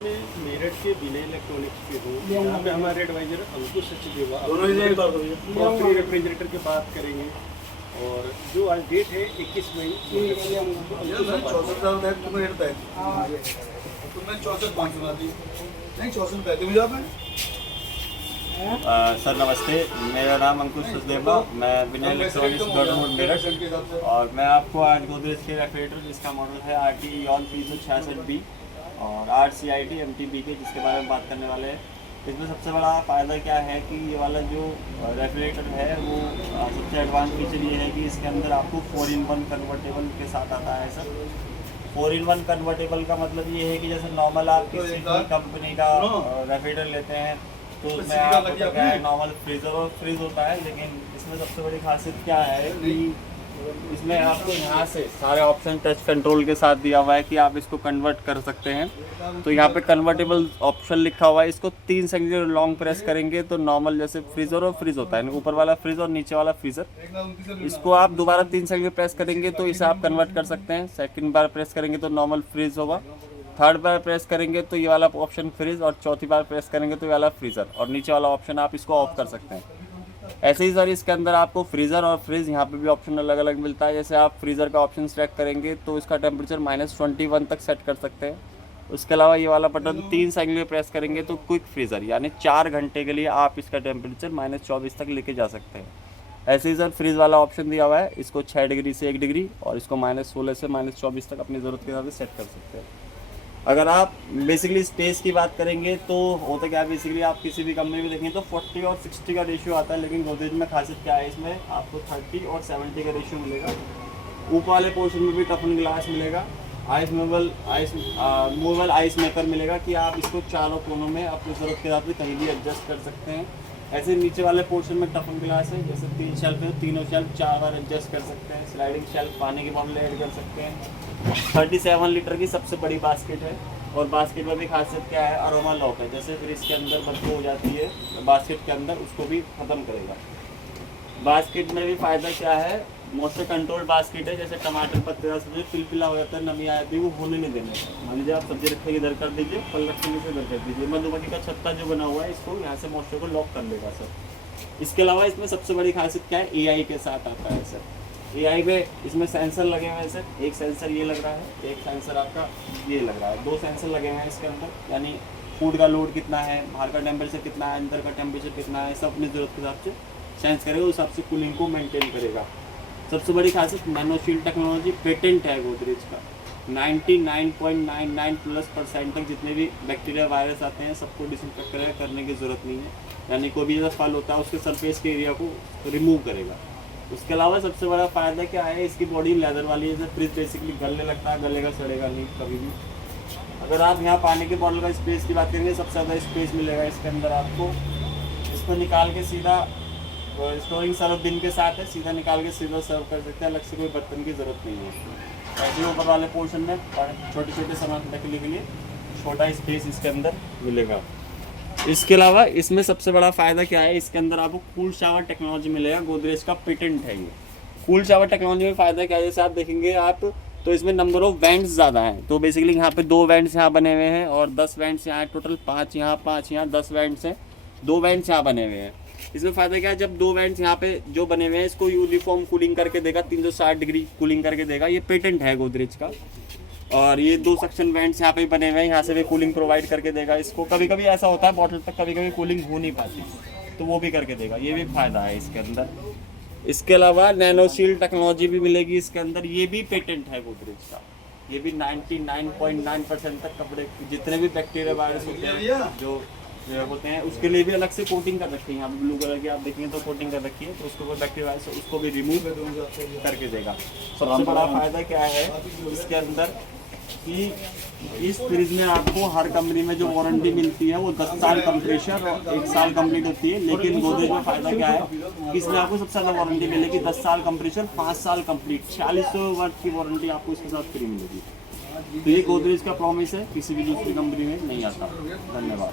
मैं मेरठ के विनय इलेक्ट्रॉनिक्स पे हूँ। यहाँ पे हमारे एडवाइजर अंकुश सचदेवा कंपनी रेफ्रिजरेटर की बात करेंगे। और जो आज डेट है 21 मई 64,500 सर नमस्ते, मेरा नाम अंकुश सचदेवा, मैं विनय इलेक्ट्रॉनिक्स गवर्नमेंट मेरठ। और मैं आपको आज गोदरेज के रेफ्रिजरेटर जिसका मॉडल है RT EON 366B और RCIT MTB के जिसके बारे में बात करने वाले हैं। इसमें सबसे बड़ा फ़ायदा क्या है कि ये वाला जो रेफ्रिजरेटर है वो सबसे एडवांस फीचर ये है कि इसके अंदर आपको 4-in-1 कन्वर्टेबल के साथ आता है सर। 4-in-1 कन्वर्टेबल का मतलब ये है कि जैसे नॉर्मल आप किसी कंपनी का रेफ्रिजरेटर लेते हैं तो उसमें आप क्या है नॉर्मल फ्रीज़र और फ्रीज होता है, लेकिन इसमें सबसे बड़ी खासियत क्या है कि इसमें आपको यहाँ से सारे ऑप्शन टच कंट्रोल के साथ दिया हुआ है कि आप इसको कन्वर्ट कर सकते हैं। तो यहाँ पे कन्वर्टेबल ऑप्शन लिखा हुआ है, इसको 3 सेकंड लॉन्ग प्रेस करेंगे तो नॉर्मल जैसे फ्रीज़र और फ्रीज होता है, ऊपर वाला फ्रीज और नीचे वाला फ्रीज़र, इसको आप दोबारा 3 सेकंड प्रेस करेंगे तो इसे आप कन्वर्ट कर सकते हैं। सेकंड बार प्रेस करेंगे तो नॉर्मल फ्रीज होगा, थर्ड बार प्रेस करेंगे तो ये वाला ऑप्शन फ्रीज, और चौथी बार प्रेस करेंगे तो ये वाला फ्रीज़र, और नीचे वाला ऑप्शन आप इसको ऑफ कर सकते हैं। ऐसे ही सर इसके अंदर आपको फ्रीज़र और फ्रिज यहाँ पे भी ऑप्शन अलग अलग मिलता है। जैसे आप फ्रीज़र का ऑप्शन सेलेक्ट करेंगे तो इसका टेम्परेचर -21 तक सेट कर सकते हैं। उसके अलावा ये वाला बटन 3 सेकंड में प्रेस करेंगे तो क्विक फ्रीज़र यानी 4 घंटे के लिए आप इसका टेम्परेचर -24 तक लेके जा सकते हैं। ऐसे ही सर फ्रीज वाला ऑप्शन दिया हुआ है, इसको 6 डिग्री से 1 डिग्री और इसको -16 से -24 तक अपनी ज़रूरत के हिसाब से सेट कर सकते हैं। अगर आप बेसिकली स्पेस की बात करेंगे तो होता क्या है, बेसिकली आप किसी भी कंपनी में देखेंगे तो 40 और 60 का रेशियो आता है, लेकिन गोदरेज में खासियत क्या है, इसमें आपको 30 और 70 का रेशियो मिलेगा। ऊपर वाले पोर्शन में भी टफन ग्लास मिलेगा, मूवेबल आइस मेकर मिलेगा कि आप इसको चारों कोनों में अपनी ज़रूरत के हिसाब से कहीं भी एडजस्ट कर सकते हैं। ऐसे नीचे वाले पोर्शन में टफन ग्लास है, जैसे 3 शेल्फ है, तीनों शेल्फ 4 बार एडजस्ट कर सकते हैं। स्लाइडिंग शेल्फ, पानी की बॉटल ऐड कर सकते हैं। 37 लीटर की सबसे बड़ी बास्केट है, और बास्केट में भी खासियत क्या है, अरोमा लॉक है, जैसे फ्रिज के अंदर बदबू हो जाती है बास्केट के अंदर उसको भी ख़त्म करेगा। बास्केट में भी फ़ायदा क्या है, मॉइस्चर कंट्रोल बास्केट है, जैसे टमाटर पत्ते का सब्जी पिलपिला हो जाता है, नमी आ जाती है, वो होने नहीं देना है। मान लीजिए आप सब्जी रखेंगे इधर कर दीजिए, फल रखेंगे से इधर कर दीजिए, मधुमक्खी का छत्ता जो बना हुआ है इसको यहाँ से मॉइस्चर को लॉक कर लेगा सर। इसके अलावा इसमें सबसे बड़ी खासियत क्या है, AI के साथ आता है सर। AI में इसमें सेंसर लगे हुए हैं सर, एक सेंसर ये लग रहा है, एक सेंसर आपका ये लग रहा है, 2 सेंसर लगे हुए हैं इसके अंदर, यानी फूड का लोड कितना है, बाहर का टेम्परेचर कितना है, अंदर का टेम्परेचर कितना है, सब अपनी ज़रूरत के हिसाब से सेंस करेगा, उस हिसाब से कूलिंग को मेंटेन करेगा। सबसे बड़ी खासियत नैनोशील्ड टेक्नोलॉजी पेटेंट है गोदरेज का। 99.99+% तक जितने भी बैक्टीरिया वायरस आते हैं सबको डिसइंफेक्ट करेगा, करने की ज़रूरत नहीं है, यानी कोई भी जैसा फल होता है उसके सरफेस के एरिया को रिमूव करेगा। उसके अलावा सबसे बड़ा फ़ायदा क्या है, इसकी बॉडी लेदर वाली है, जैसे फ्रिज बेसिकली गलने लगता है, गलेगा सड़ेगा नहीं कभी भी। अगर आप यहाँ पानी के बॉटल का स्पेस की बात करेंगे, सबसे ज़्यादा स्पेस मिलेगा इसके अंदर आपको। इसको निकाल के सीधा स्टोरिंग सर्व बिन के साथ है, सीधा निकाल के सीधा सर्व कर सकते हैं, अलग से कोई बर्तन की ज़रूरत नहीं है। ऐसे ऊपर वाले पोर्शन में छोटे छोटे सामान रखने के लिए छोटा स्पेस इसके अंदर मिलेगा। इसके अलावा इसमें सबसे बड़ा फ़ायदा क्या है, इसके अंदर आपको कूल शावर टेक्नोलॉजी मिलेगा, गोदरेज का पेटेंट है ये। कूल शावर टेक्नोलॉजी में फ़ायदा क्या है, जैसे आप देखेंगे आप तो इसमें नंबर ऑफ़ वेंट्स ज़्यादा हैं, तो बेसिकली यहाँ पे 2 वेंट्स यहाँ बने हुए हैं और 10 वेंट्स यहाँ, टोटल 5 यहाँ 10 वेंट्स हैं, 2 वेंट्स यहाँ बने हुए हैं। इसमें फ़ायदा क्या है, जब 2 वेंट्स यहाँ पे जो बने हुए हैं इसको यूनिफॉर्म कूलिंग करके देगा, 360 डिग्री कूलिंग करके देगा, ये पेटेंट है गोदरेज का। और ये 2 सक्शन वेंट्स यहाँ पे बने हुए हैं, यहाँ से भी कूलिंग प्रोवाइड करके देगा इसको। कभी कभी ऐसा होता है बॉटल तक कभी कभी कूलिंग हो नहीं पाती, तो वो भी करके देगा, ये भी फ़ायदा है इसके अंदर। इसके अलावा नैनोशील्ड टेक्नोलॉजी भी मिलेगी इसके अंदर, ये भी पेटेंट है गोदरेज का। ये भी 99.9% तक कपड़े जितने भी बैक्टीरिया वायरस होते हैं जो होते हैं उसके लिए भी अलग से कोटिंग कर रखी है। यहाँ ब्लू कलर की आप देखेंगे तो कोटिंग कर रखी है, तो उसको कोई बैक्टीरिया वायरस उसको भी रिमूव करके देगा। सबसे बड़ा फ़ायदा क्या है इसके अंदर कि इस फ्रिज में आपको हर कंपनी में जो वारंटी मिलती है वो 10 साल कंप्रेशर और 1 साल कंप्लीट होती है, लेकिन गोदरेज में फ़ायदा क्या है कि इसमें आपको सबसे ज़्यादा वारंटी मिलेगी, 10 साल कंप्रेशर 5 साल कंप्लीट, 4600 वाट की वारंटी आपको इसके साथ फ्री मिलेगी। तो ये गोदरेज का प्रॉमिस है, किसी भी दूसरी कंपनी में नहीं आता। धन्यवाद।